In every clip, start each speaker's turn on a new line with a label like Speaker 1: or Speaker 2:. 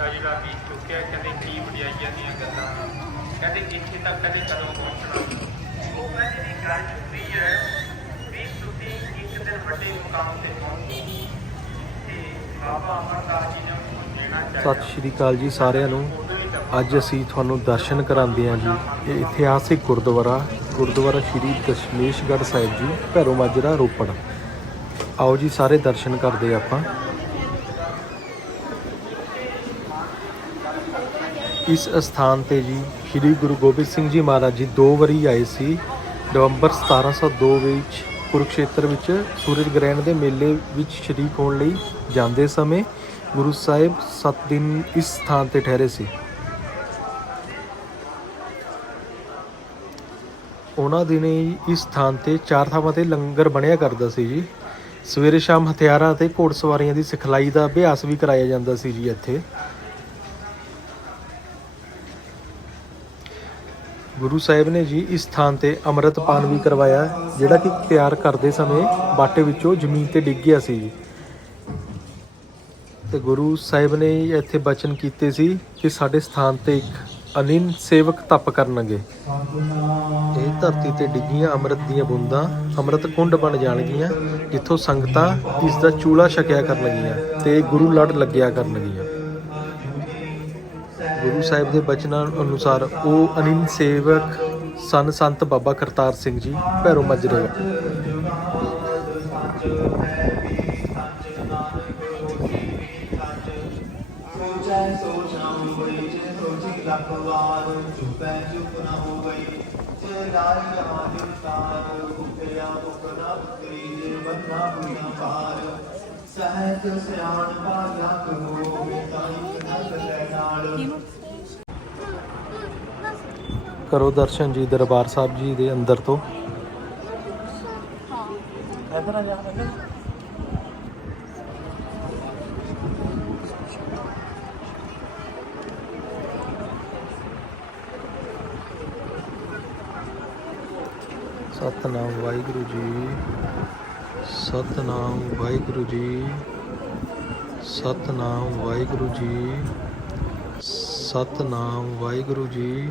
Speaker 1: ਬੂਟਾ ਜਿਹੜਾ ਵੀ ਚੁੱਕਿਆ, ਕਹਿੰਦੇ ਕੀ ਵਡਿਆਈਆਂ ਦੀਆਂ ਗੱਲਾਂ। ਕਹਿੰਦੇ ਇੱਥੇ ਤੱਕ ਕਦੇ ਕਦੋਂ ਪਹੁੰਚਣਾ। ਉਹ ਕਹਿੰਦੇ ਦੀ ਗੱਲ ਹੁੰਦੀ ਹੈ ਵੀ ਤੁਸੀਂ ਇੱਕ ਦਿਨ ਵੱਡੇ ਮੁਕਾਮ ਤੇ ਪਹੁੰਚੋ ਤੇ ਬਾਬਾ ਅਮਰਦਾਸ ਜੀ ਨੇ
Speaker 2: ਸਤਿ ਸ਼੍ਰੀ ਅਕਾਲ ਜੀ ਸਾਰਿਆਂ ਨੂੰ। ਅੱਜ ਅਸੀਂ ਤੁਹਾਨੂੰ ਦਰਸ਼ਨ ਕਰਾਉਂਦੇ ਹਾਂ ਜੀ। ਇਹ ਇਤਿਹਾਸਿਕ ਗੁਰਦੁਆਰਾ ਗੁਰਦੁਆਰਾ ਸ਼੍ਰੀ ਦਸ਼ਮੇਸ਼ਗੜ੍ਹ ਸਾਹਿਬ ਜੀ, ਭੈਰੋ ਮਾਜਰਾ ਰੋਪੜ। ਆਓ ਜੀ, ਸਾਰੇ ਦਰਸ਼ਨ ਕਰਦੇ ਆਪਾਂ। ਇਸ ਅਸਥਾਨ ਤੇ ਜੀ ਸ਼੍ਰੀ ਗੁਰੂ ਗੋਬਿੰਦ ਸਿੰਘ ਜੀ ਮਹਾਰਾਜ ਜੀ ਦੋ ਵਾਰੀ ਆਏ ਸੀ। ਨਵੰਬਰ 1702 ਵਿੱਚ ਕੁਰੂਕਸ਼ੇਤਰ ਵਿੱਚ ਸੂਰਜ ਗ੍ਰਹਿਣ ਦੇ ਮੇਲੇ ਵਿੱਚ ਸ਼ਰੀਕ ਹੋਣ ਲਈ ਜਾਂਦੇ ਸਮੇਂ ਗੁਰੂ ਸਾਹਿਬ 7 ਦਿਨ ਇਸ ਸਥਾਨ ਤੇ ਠਹਿਰੇ ਸੀ। ਉਹਨਾਂ ਦਿਨੇ ਇਸ ਸਥਾਨ ਤੇ ਚਾਰ ਥਾਵਾਂ ਤੇ ਲੰਗਰ ਬਣਿਆ ਕਰਦਾ ਸੀ ਜੀ। ਸਵੇਰੇ ਸ਼ਾਮ ਹਥਿਆਰਾਂ ਤੇ ਘੋੜਸਵਾਰੀਆਂ ਦੀ ਸਿਖਲਾਈ ਦਾ ਅਭਿਆਸ ਵੀ ਕਰਾਇਆ ਜਾਂਦਾ ਸੀ ਜੀ ਇੱਥੇ। ਗੁਰੂ ਸਾਹਿਬ ਨੇ ਜੀ ਇਸ ਸਥਾਨ ਤੇ ਅੰਮ੍ਰਿਤਪਾਨ ਵੀ ਕਰਵਾਇਆ, ਜਿਹੜਾ ਕਿ ਤਿਆਰ ਕਰਦੇ ਸਮੇਂ ਬਾਟੇ ਵਿੱਚੋਂ ਜ਼ਮੀਨ ਤੇ ਡਿੱਗ ਗਿਆ ਸੀ ਜੀ। ਤੇ ਗੁਰੂ ਸਾਹਿਬ ਨੇ ਇੱਥੇ ਬਚਨ ਕੀਤੇ ਸੀ ਕਿ ਸਾਡੇ ਸਥਾਨ ਤੇ ਇੱਕ ਅਨਿਨ ਸੇਵਕ ਤਪ ਕਰਨਗੇ। ਇਹ ਧਰਤੀ ਤੇ ਡਿੱਗੀਆਂ ਅੰਮ੍ਰਿਤ ਦੀਆਂ ਬੂੰਦਾਂ ਅੰਮ੍ਰਿਤ ਕੁੰਡ ਬਣ ਜਾਣਗੀਆਂ, ਜਿੱਥੋਂ ਸੰਗਤਾਂ ਇਸ ਦਾ ਚੂਲਾ ਛਕਿਆ ਕਰਨਗੀਆਂ ਤੇ ਗੁਰੂ ਲੜ ਲੱਗਿਆ ਕਰਨਗੀਆਂ। ਗੁਰੂ ਸਾਹਿਬ ਦੇ ਬਚਨਾਂ ਅਨੁਸਾਰ ਉਹ ਅਨਿਨ ਸੇਵਕ ਸਨ ਸੰਤ ਬਾਬਾ ਕਰਤਾਰ ਸਿੰਘ ਜੀ ਭੈਰੋ ਮਜਰੇ
Speaker 3: ਸੋਚੈ ਚੁਪੈ ਚੁਪ ਨਾ ਹੋ ਗਈ ਜੇ ਰਾਈ ਰਾਜ ਉਤਾਰ ਉਪਿਆ ਮੁਕ ਨਾ ਉਤਰੀ ਬੰਨਾ ਬੁਨਾ ਪਾਰ ਸਹਿਜ ਸਿਆਣ ਭਾਗਿਆ ਕਰੋ ਮਿਟਾਈ ਕਨਕ ਲੈ
Speaker 2: ਕਰੋ ਦਰਸ਼ਨ ਜੀ ਦਰਬਾਰ ਸਾਹਿਬ ਜੀ ਦੇ ਅੰਦਰ ਤੋਂ। ਸਤਨਾਮ ਵਾਹਿਗੁਰੂ ਜੀ, ਸਤਨਾਮ ਵਾਹਿਗੁਰੂ ਜੀ, ਸਤਨਾਮ ਵਾਹਿਗੁਰੂ ਜੀ, ਸਤਨਾਮ ਵਾਹਿਗੁਰੂ ਜੀ।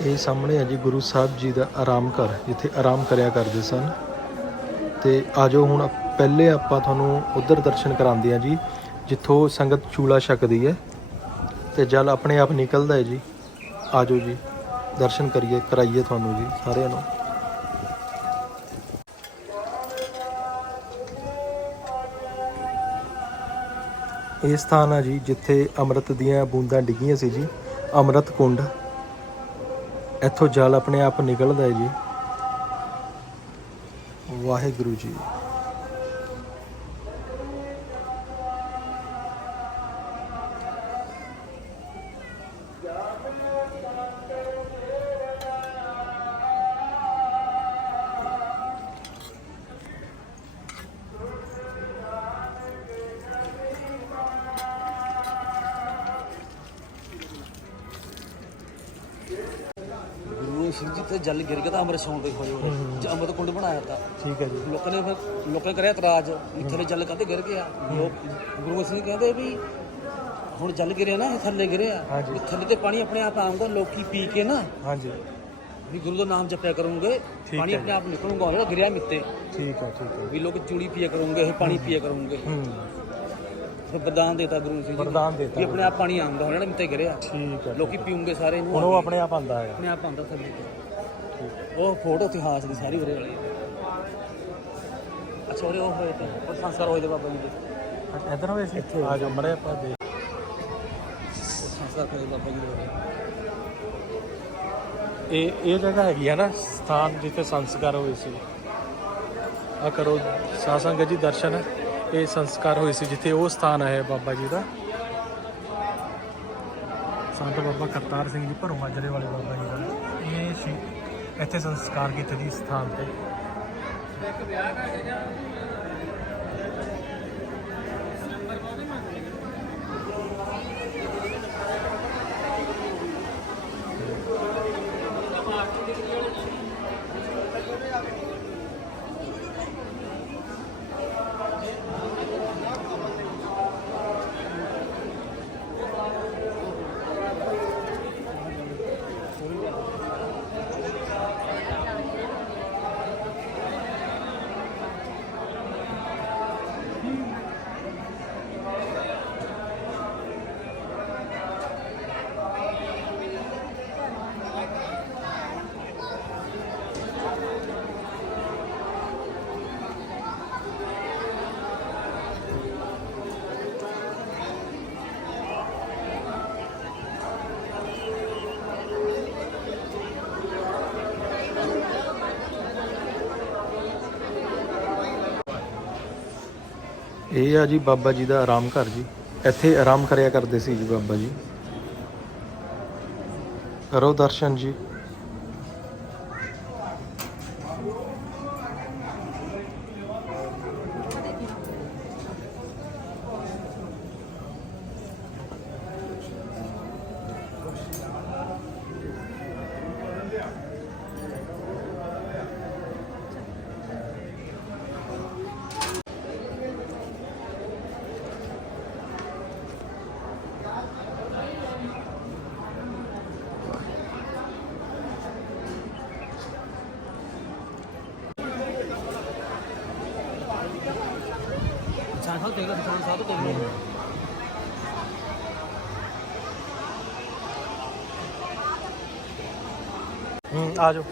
Speaker 2: ਇਹ ਸਾਹਮਣੇ ਹੈ ਜੀ ਗੁਰੂ ਸਾਹਿਬ ਜੀ ਦਾ ਆਰਾਮ ਘਰ, ਜਿੱਥੇ ਆਰਾਮ ਕਰਿਆ ਕਰਦੇ ਸਨ। ਤੇ ਆਜੋ ਹੁਣ ਪਹਿਲੇ ਆਪਾਂ ਤੁਹਾਨੂੰ ਉਧਰ ਦਰਸ਼ਨ ਕਰਾਉਂਦੇ ਆ ਜੀ, ਜਿੱਥੋਂ ਸੰਗਤ ਚੂਲਾ ਛਕਦੀ ਹੈ। ਤੇ ਜਲ ਆਪਣੇ ਆਪ ਨਿਕਲਦਾ ਹੈ ਜੀ। ਆਜੋ ਜੀ, ਦਰਸ਼ਨ ਕਰੀਏ, ਕਰਾਈਏ ਤੁਹਾਨੂੰ ਜੀ ਸਾਰਿਆਂ ਨੂੰ। ਇਹ ਸਥਾਨ ਆ ਜੀ, ਜਿੱਥੇ ਅੰਮ੍ਰਿਤ ਦੀਆਂ ਬੂੰਦਾਂ ਡਿੱਗੀਆਂ ਸੀ ਜੀ। ਅੰਮ੍ਰਿਤ ਕੁੰਡ। ਇੱਥੋਂ ਜਲ ਆਪਣੇ ਆਪ ਨਿਕਲਦਾ ਹੈ ਜੀ। ਵਾਹਿਗੁਰੂ ਜੀ।
Speaker 4: ਉੱਥੇ ਜਲ ਗਿਰ ਗਿਆ ਤਾਂ ਅੰਮ੍ਰਿਤ ਛਾਉਣ ਦੇ
Speaker 2: ਹੂੰ।
Speaker 4: ਜ ਅੰਮ੍ਰਿਤ ਕੁੰਡ ਬਣਾਇਆ ਤਾਂ।
Speaker 2: ਠੀਕ ਹੈ ਜੀ।
Speaker 4: ਲੋਕਾਂ ਨੇ ਫਿਰ ਲੋਕਾਂ ਨੇ ਕਰਿਆ ਇਤਰਾਜ਼ ਵੀ ਥੱਲੇ ਜਲ ਕਾਹਤੇ ਗਿਰ ਗਿਆ? ਲੋਕ ਗੁਰੂ ਸਿੰਘ ਕਹਿੰਦੇ ਵੀ ਹੁਣ ਜਲ ਗਿਰਿਆ ਨਾ ਇਹ ਥੱਲੇ ਗਿਰਿਆ। ਵੀ ਥੱਲੇ ਤੇ ਪਾਣੀ ਆਪਣੇ ਆਪ ਆਉਂਗਾ ਲੋਕੀ ਪੀ ਕੇ ਨਾ।
Speaker 2: ਹਾਂਜੀ।
Speaker 4: ਵੀ ਗੁਰੂ ਦਾ ਨਾਮ ਜਪਿਆ ਕਰੋਗੇ ਪਾਣੀ
Speaker 2: ਹੈ
Speaker 4: ਆਪਣੇ ਆਪ ਨਿਕਲੂਗਾ ਜਿਹੜਾ ਗਿਰਿਆ ਮਿੱਤੇ।
Speaker 2: ਠੀਕ ਹੈ ਠੀਕ ਹੈ।
Speaker 4: ਵੀ ਲੋਕ ਚੂੜੀ ਪੀਆ ਕਰੋਗੇ ਇਹ ਪਾਣੀ ਪੀਆ ਕਰੋਗੇ।
Speaker 2: ਹੂੰ।
Speaker 4: ਫਿਰ ਵਰਦਾਨ ਦੇਤਾ ਗੁਰੂ ਸਿੰਘ ਜੀ ਨੇ।
Speaker 2: ਵਰਦਾਨ ਦੇਤਾ
Speaker 4: ਵੀ ਆਪਣੇ ਆਪ ਪਾਣੀ ਆਉਂਦਾ ਹੁਣ ਮਿੱਤੇ ਗਿਰਿਆ।
Speaker 2: ਠੀਕ ਹੈ
Speaker 4: ਲੋਕੀ ਪੀਉਂਗੇ ਸਾਰੇ
Speaker 2: ਹੁਣ
Speaker 4: ਇਹਨੂੰ
Speaker 2: ਉਹ ਆਪਣੇ ਆਪ ਆਂਦਾ ਹੈਗਾ।
Speaker 4: ਆਪਣੇ ਆਪ ਆਉਂਦਾ ਥੱਲੇ। ਉਹ ਫੋਟੋ ਇਤਿਹਾਸ ਦੀ ਸਾਰੀ ਉਰੇ। ਵਾਲੀ ਅੱਛਾ ਉਰੇ ਉਹ ਹੋਏ ਤੇ। ਉਹ ਸੰਸਕਾਰ ਹੋਏ ਤੇ ਬਾਬਾ ਜੀ ਦੇ।
Speaker 2: ਇਧਰ ਹੋਏ ਸੀ? ਆ ਜਾਓ ਮੜੇ ਆਪਾਂ ਦੇ
Speaker 4: ਉਹ ਸੰਸਕਾਰ ਹੋਏ ਬਾਬਾ ਜੀ ਦੇ।
Speaker 2: ਇਹ ਇਹ ਜਗ੍ਹਾ ਹੈਗੀ ਹੈ ਨਾ ਸਥਾਨ ਜਿੱਥੇ ਸੰਸਕਾਰ ਹੋਏ ਸੀ। ਆ ਕਰੋ ਸਾਸੰਗ ਜੀ ਦਰਸ਼ਨ। ਇਹ ਸੰਸਕਾਰ ਹੋਏ ਸੀ ਜਿੱਥੇ ਉਹ ਸਥਾਨ ਹੈ ਬਾਬਾ ਜੀ ਦਾ। ਸੰਤ ਬਾਬਾ ਕਰਤਾਰ ਸਿੰਘ ਜੀ ਭਰੋ ਮਾਜਰੇ ਵਾਲੇ ਬਾਬਾ ਜੀ ਦਾ। ਇੱਥੇ ਸੰਸਕਾਰ ਕੀਤੇ ਦੀ ਸਥਾਨ ਤੇ। ਇਹ ਆ ਜੀ ਬਾਬਾ ਜੀ ਦਾ ਆਰਾਮ ਘਰ ਜੀ। ਇੱਥੇ ਆਰਾਮ ਕਰਿਆ ਕਰਦੇ ਸੀ ਜੀ ਬਾਬਾ ਜੀ। ਕਰੋ ਦਰਸ਼ਨ ਜੀ।
Speaker 4: 사람 사도 되고 사람
Speaker 2: 사도 되고 음 아주